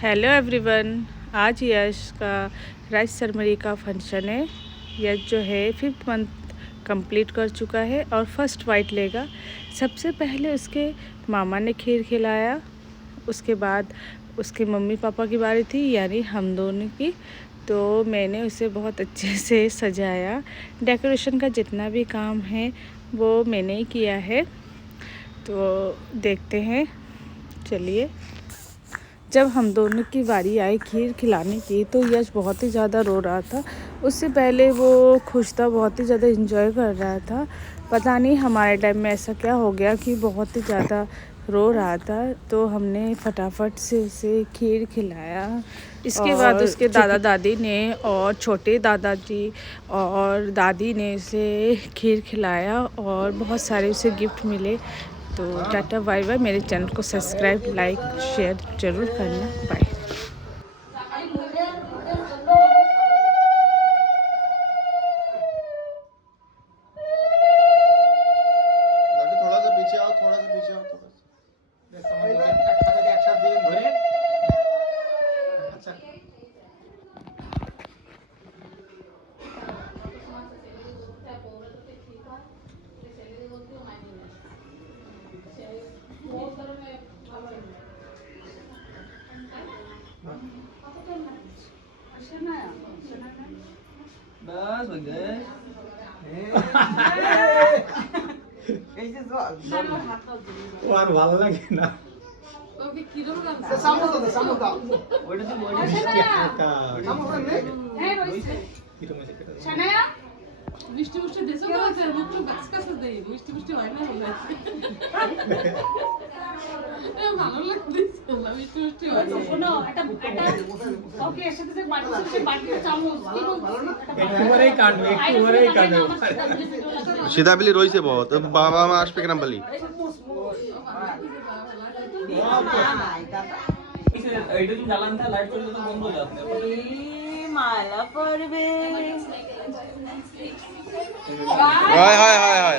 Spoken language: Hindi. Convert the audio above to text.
Hello everyone. आज यश का राइस सेरेमनी का फंक्शन है। यश जो है 5th मंथ कंप्लीट कर चुका है और फर्स्ट वाइट लेगा। सबसे पहले उसके मामा ने खीर खिलाया, उसके बाद उसके मम्मी पापा की बारी थी, यानी हम दोनों की। तो मैंने उसे बहुत अच्छे से सजाया। डेकोरेशन का जितना भी काम है वो मैंने ही किया है। तो देखते हैं, चलिए। जब हम दोनों की बारी आई खीर खिलाने की तो यश बहुत ही ज़्यादा रो रहा था। उससे पहले वो खुश था, बहुत ही ज़्यादा एंजॉय कर रहा था। पता नहीं हमारे टाइम में ऐसा क्या हो गया कि बहुत ही ज़्यादा रो रहा था। तो हमने फटाफट से उसे खीर खिलाया। इसके बाद उसके दादा दादी ने और छोटे दादाजी और दादी ने उसे खीर खिलाया और बहुत सारे उसे गिफ्ट मिले। तो टाटा बाय बाय। मेरे चैनल को सब्सक्राइब, लाइक, शेयर ज़रूर करना। बाय। थोड़ा सा पीछे आओ, थोड़ा सा पीछे आओ, थोड़ा सा। बस हो गए। আর ভালো লাগে না ওকে কিরকম লাগছে? সামনে দাও। ওইটা তো বলি মিষ্টি হালকা হ্যাঁ রইছে। কিরকম আছে কেটে ছানায়া মিষ্টি মিষ্টি দেছো তো আছে মুখটা বাসকাস দেই মিষ্টি মিষ্টি হয় না বলে ভালো লাগছে না মিষ্টি মিষ্টি হয় শোনো এটা ওকে এর সাথে যে বাটি চামচ কি বলছো একটুবারেই কাটবে একটুবারেই কাটবে सीताबिली रोई से बहुत बाबा में आश पे क्रम बली এইটা তুমি জ্বালান था লাইট চললে তো বন্ধ হয়ে যাবে। মালা পড়বে हाय हाय हाय हाय